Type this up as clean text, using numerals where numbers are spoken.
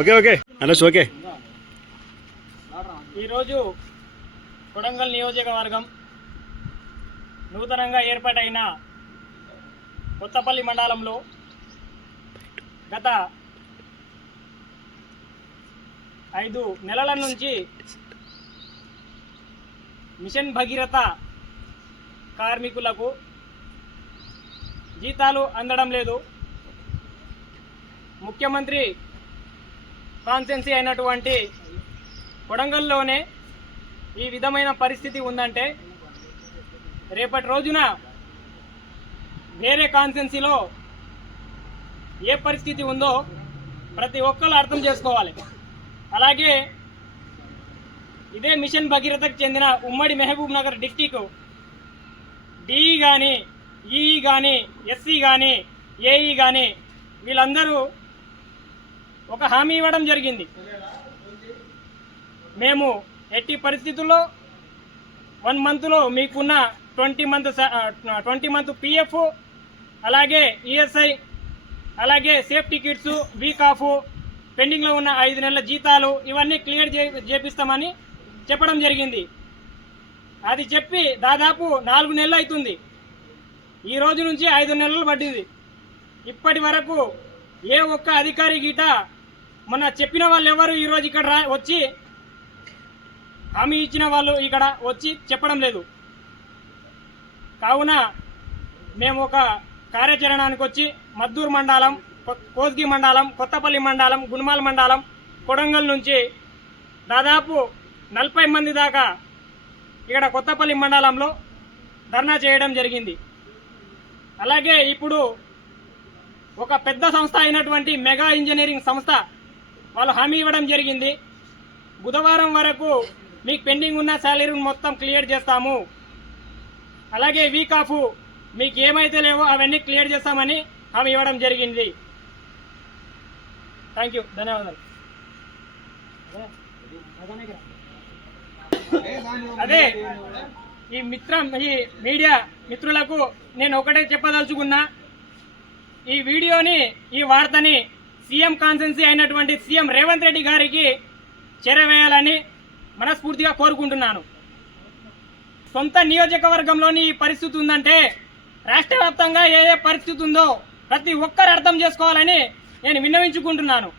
Okay okay Anas okay. ఈరోజు కొడంగల్ నియోజకవర్గం నూతనంగా ఏర్పాటైన కొత్తపల్లి మండలంలో గత 5 నెలల నుంచి మిషన్ భగీరథ కార్మికులకు జీతాలు అందడం లేదు. ముఖ్యమంత్రి కాన్స్టిట్యున్సీ అయినటువంటి కొడంగల్లోనే ఈ విధమైన పరిస్థితి ఉందంటే రేపటి రోజున వేరే కాన్స్టిట్యున్సీలో ఏ పరిస్థితి ఉందో ప్రతి ఒక్కరు అర్థం చేసుకోవాలి. అలాగే ఇదే మిషన్ భగీరథకు చెందిన ఉమ్మడి మహబూబ్ నగర్ డిస్టిక్ డిఈ కానీ, ఈఈ కానీ, ఎస్సీ కానీ, ఏఈ కానీ వీళ్ళందరూ ఒక హామీ ఇవ్వడం జరిగింది. మేము ఎట్టి పరిస్థితుల్లో 1 మంత్లో మీకున్న 20 మంత్ పిఎఫ్, అలాగే ఈఎస్ఐ, అలాగే సేఫ్టీ కిట్స్, వీక్ ఆఫ్, పెండింగ్లో ఉన్న 5 నెలల జీతాలు ఇవన్నీ క్లియర్ చేపిస్తామని చెప్పడం జరిగింది. అది చెప్పి దాదాపు 4 నెలలు అవుతుంది. ఈ రోజు నుంచి 5 నెలలు పట్టింది. ఇప్పటి వరకు ఏ ఒక్క అధికారి గీట మొన్న చెప్పిన వాళ్ళు ఎవరు ఈరోజు ఇక్కడ వచ్చి హామీ ఇచ్చిన వాళ్ళు ఇక్కడ వచ్చి చెప్పడం లేదు. కావున మేము ఒక కార్యాచరణానికి వచ్చి మద్దూరు మండలం, కోస్గి మండలం, కొత్తపల్లి మండలం, గుణమాల మండలం, కొడంగల్ నుంచి దాదాపు 40 మంది దాకా ఇక్కడ కొత్తపల్లి మండలంలో ధర్నా చేయడం జరిగింది. అలాగే ఇప్పుడు ఒక పెద్ద సంస్థ అయినటువంటి మెగా ఇంజనీరింగ్ సంస్థ వాళ్ళు హామీ ఇవ్వడం జరిగింది. బుధవారం వరకు మీకు పెండింగ్ ఉన్న శాలరీని మొత్తం క్లియర్ చేస్తాము, అలాగే వీక్ ఆఫ్ మీకు ఏమైతే లేవో అవన్నీ క్లియర్ చేస్తామని హామీ ఇవ్వడం జరిగింది. థ్యాంక్ యూ, ధన్యవాదాలు. అదే ఈ మీడియా మిత్రులకు నేను ఒకటే చెప్పదలుచుకున్నా, ఈ వీడియోని, ఈ వార్తని సీఎం కాన్స్టిట్యున్సీ అయినటువంటి సీఎం రేవంత్ రెడ్డి గారికి చేరవేయాలని మనస్ఫూర్తిగా కోరుకుంటున్నాను. సొంత నియోజకవర్గంలోని ఈ పరిస్థితి ఉందంటే రాష్ట్ర వ్యాప్తంగా ఏ పరిస్థితి ఉందో ప్రతి ఒక్కరు అర్థం చేసుకోవాలని నేను విన్నవించుకుంటున్నాను.